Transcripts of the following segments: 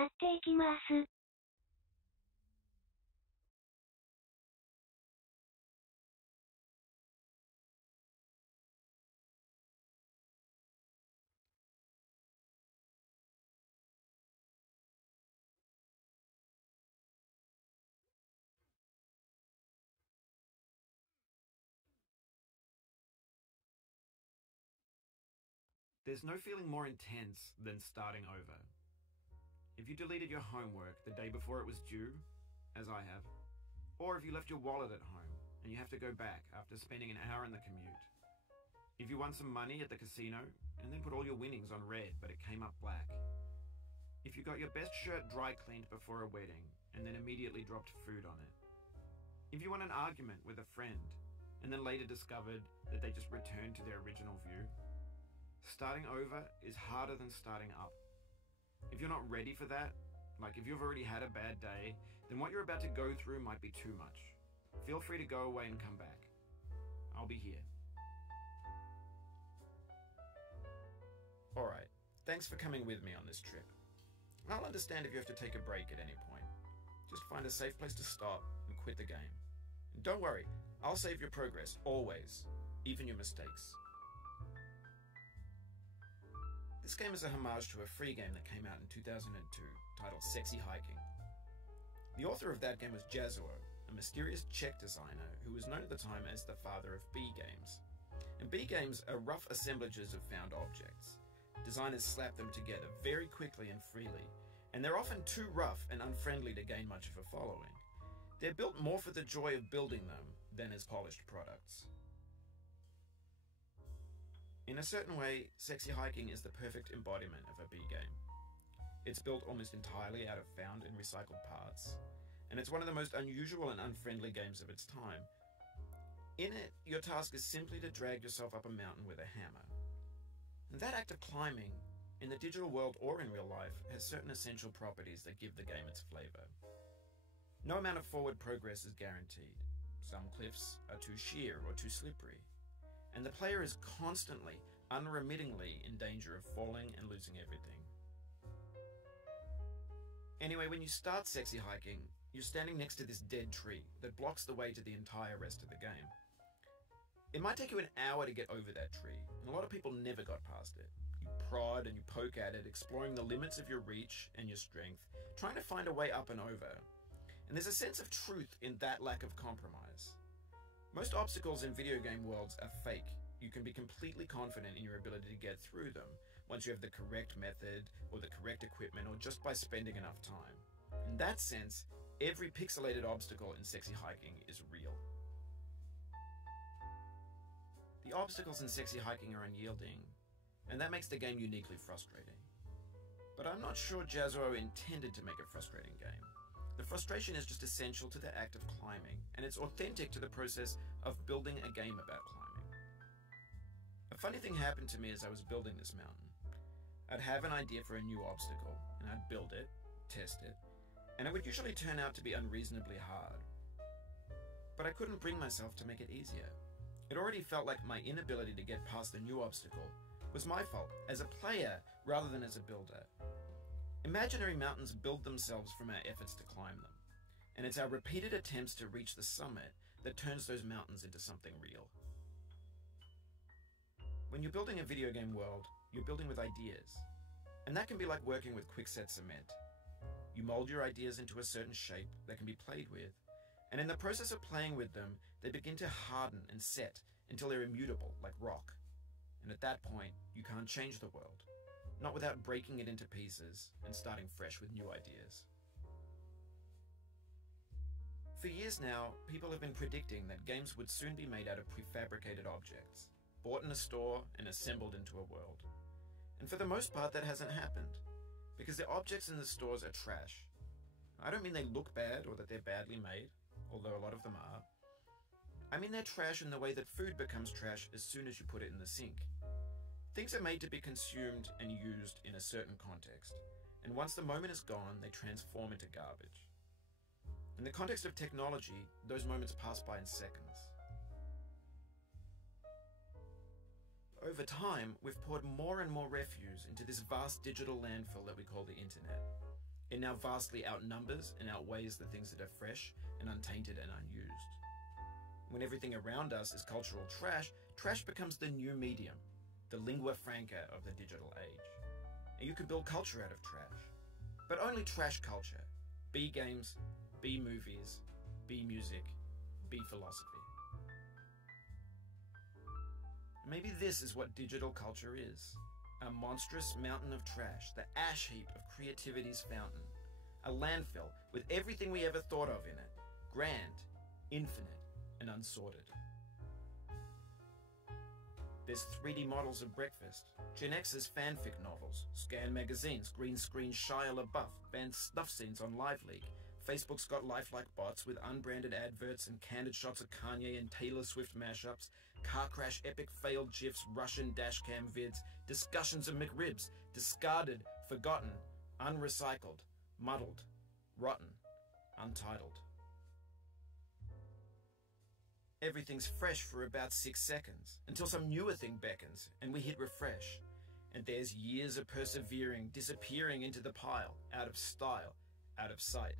やっていきます。There's no feeling more intense than starting over. If you deleted your homework the day before it was due, as I have, or if you left your wallet at home and you have to go back after spending an hour in the commute. If you won some money at the casino and then put all your winnings on red but it came up black. If you got your best shirt dry cleaned before a wedding and then immediately dropped food on it. If you won an argument with a friend and then later discovered that they just returned to their original view. Starting over is harder than starting up. If you're not ready for that, like if you've already had a bad day, then what you're about to go through might be too much. Feel free to go away and come back. I'll be here. Alright, thanks for coming with me on this trip. I'll understand if you have to take a break at any point. Just find a safe place to stop and quit the game. And don't worry, I'll save your progress, always, even your mistakes. This game is a homage to a free game that came out in 2002, titled Sexy Hiking. The author of that game was Jazuo, a mysterious Czech designer who was known at the time as the father of B games. And B games are rough assemblages of found objects. Designers slap them together very quickly and freely, and they're often too rough and unfriendly to gain much of a following. They're built more for the joy of building them than as polished products. In a certain way, Sexy Hiking is the perfect embodiment of a B game. It's built almost entirely out of found and recycled parts, and it's one of the most unusual and unfriendly games of its time. In it, your task is simply to drag yourself up a mountain with a hammer. And that act of climbing, in the digital world or in real life, has certain essential properties that give the game its flavour. No amount of forward progress is guaranteed. Some cliffs are too sheer or too slippery. And the player is constantly, unremittingly in danger of falling and losing everything. Anyway, when you start Sexy Hiking, you're standing next to this dead tree that blocks the way to the entire rest of the game. It might take you an hour to get over that tree, and a lot of people never got past it. You prod and you poke at it, exploring the limits of your reach and your strength, trying to find a way up and over. And there's a sense of truth in that lack of compromise. Most obstacles in video game worlds are fake. You can be completely confident in your ability to get through them once you have the correct method or the correct equipment or just by spending enough time. In that sense, every pixelated obstacle in Sexy Hiking is real. The obstacles in Sexy Hiking are unyielding, and that makes the game uniquely frustrating. But I'm not sure Jazuo intended to make a frustrating game. The frustration is just essential to the act of climbing, and it's authentic to the process of building a game about climbing. A funny thing happened to me as I was building this mountain. I'd have an idea for a new obstacle, and I'd build it, test it, and it would usually turn out to be unreasonably hard. But I couldn't bring myself to make it easier. It already felt like my inability to get past the new obstacle was my fault, as a player rather than as a builder. Imaginary mountains build themselves from our efforts to climb them, and it's our repeated attempts to reach the summit that turns those mountains into something real. When you're building a video game world, you're building with ideas, and that can be like working with quickset cement. You mold your ideas into a certain shape that can be played with, and in the process of playing with them, they begin to harden and set until they're immutable, like rock. And at that point, you can't change the world. Not without breaking it into pieces and starting fresh with new ideas. For years now, people have been predicting that games would soon be made out of prefabricated objects, bought in a store and assembled into a world. And for the most part, that hasn't happened, because the objects in the stores are trash. I don't mean they look bad or that they're badly made, although a lot of them are. I mean they're trash in the way that food becomes trash as soon as you put it in the sink. Things are made to be consumed and used in a certain context, and once the moment is gone, they transform into garbage. In the context of technology, those moments pass by in seconds. Over time, we've poured more and more refuse into this vast digital landfill that we call the internet. It now vastly outnumbers and outweighs the things that are fresh and untainted and unused. When everything around us is cultural trash, trash becomes the new medium, the lingua franca of the digital age. And you can build culture out of trash. But only trash culture. Be games, be movies, be music, be philosophy. Maybe this is what digital culture is. A monstrous mountain of trash, the ash heap of creativity's fountain. A landfill with everything we ever thought of in it. Grand, infinite, and unsorted. There's 3D models of breakfast, Gen X's fanfic novels, scan magazines, green screen Shia LaBeouf, banned snuff scenes on LiveLeak. Facebook's got lifelike bots with unbranded adverts and candid shots of Kanye and Taylor Swift mashups, car crash epic failed GIFs, Russian dashcam vids, discussions of McRibs, discarded, forgotten, unrecycled, muddled, rotten, untitled. Everything's fresh for about 6 seconds, until some newer thing beckons, and we hit refresh. And there's years of persevering, disappearing into the pile, out of style, out of sight.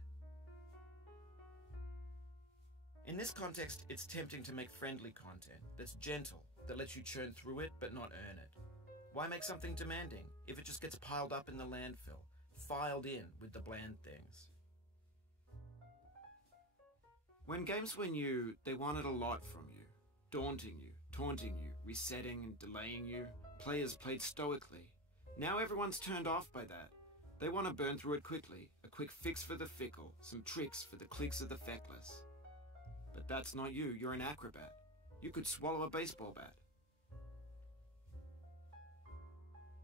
In this context, it's tempting to make friendly content that's gentle, that lets you churn through it but not earn it. Why make something demanding if it just gets piled up in the landfill, filed in with the bland things? When games were new, they wanted a lot from you. Daunting you, taunting you, resetting and delaying you. Players played stoically. Now everyone's turned off by that. They want to burn through it quickly. A quick fix for the fickle. Some tricks for the clicks of the feckless. But that's not you. You're an acrobat. You could swallow a baseball bat.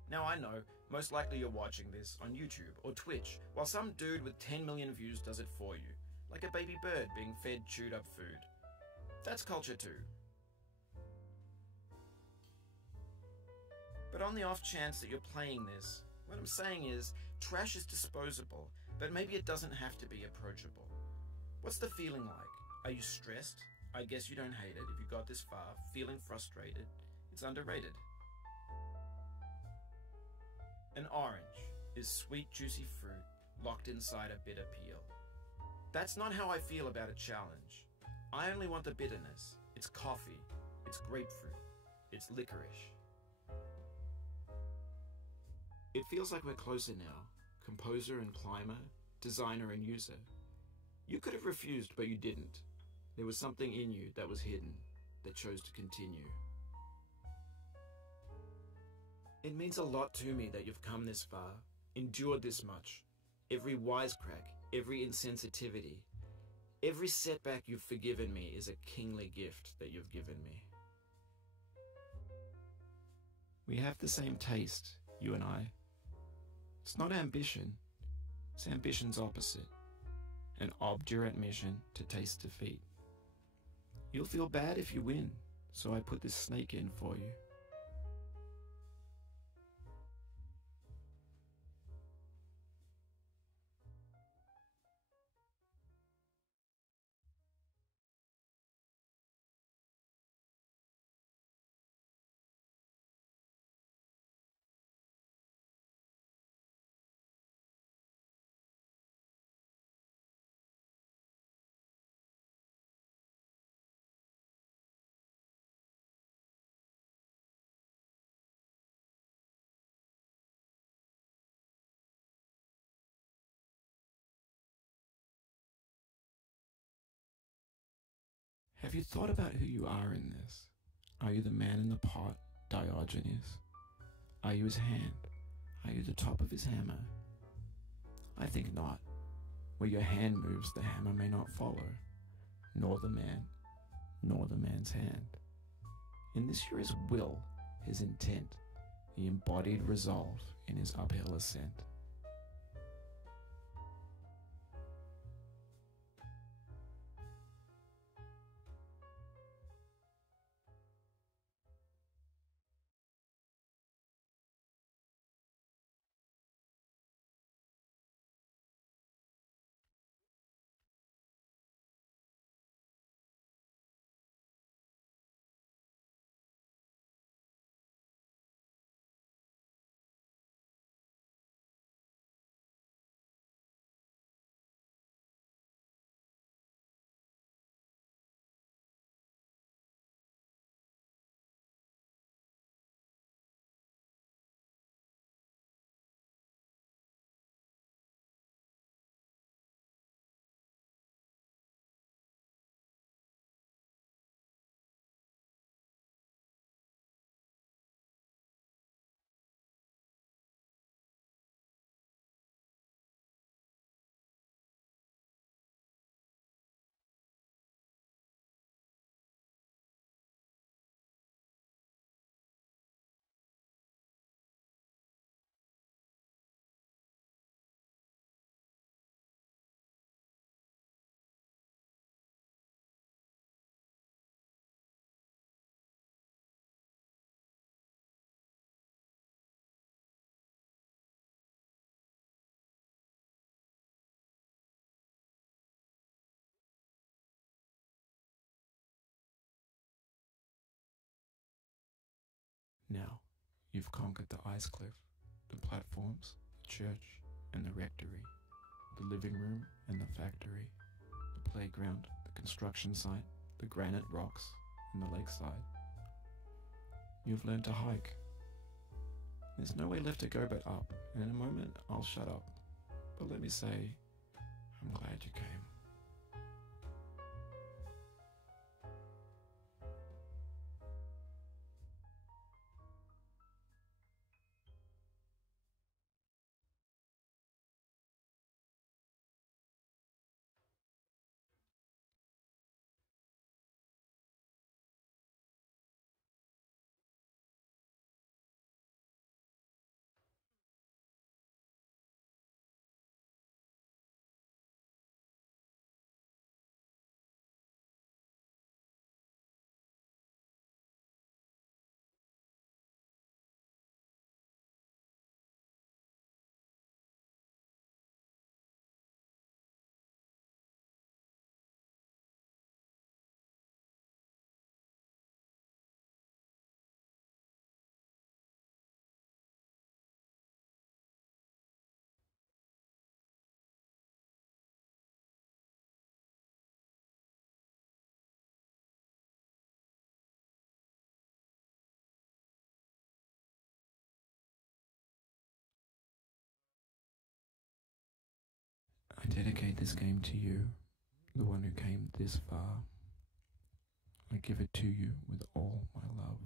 Now I know, most likely you're watching this on YouTube or Twitch, while some dude with 10 million views does it for you. Like a baby bird being fed chewed up food. That's culture too. But on the off chance that you're playing this, what I'm saying is, trash is disposable, but maybe it doesn't have to be approachable. What's the feeling like? Are you stressed? I guess you don't hate it if you got this far. Feeling frustrated? It's underrated. An orange is sweet, juicy fruit locked inside a bitter peel. That's not how I feel about a challenge. I only want the bitterness. It's coffee. It's grapefruit. It's licorice. It feels like we're closer now. Composer and climber, designer and user. You could have refused, but you didn't. There was something in you that was hidden, that chose to continue. It means a lot to me that you've come this far, endured this much. Every wisecrack, every insensitivity, every setback you've forgiven me is a kingly gift that you've given me. We have the same taste, you and I. It's not ambition, it's ambition's opposite. An obdurate mission to taste defeat. You'll feel bad if you win, so I put this snake in for you. Have you thought about who you are in this? Are you the man in the pot, Diogenes? Are you his hand? Are you the top of his hammer? I think not. Where your hand moves, the hammer may not follow, nor the man, nor the man's hand. In this you're his will, his intent, the embodied resolve in his uphill ascent. You've conquered the ice cliff, the platforms, the church and the rectory, the living room and the factory, the playground, the construction site, the granite rocks and the lakeside. You've learned to hike. There's no way left to go but up, and in a moment I'll shut up. But let me say, I'm glad you came. I dedicate this game to you, the one who came this far. I give it to you with all my love.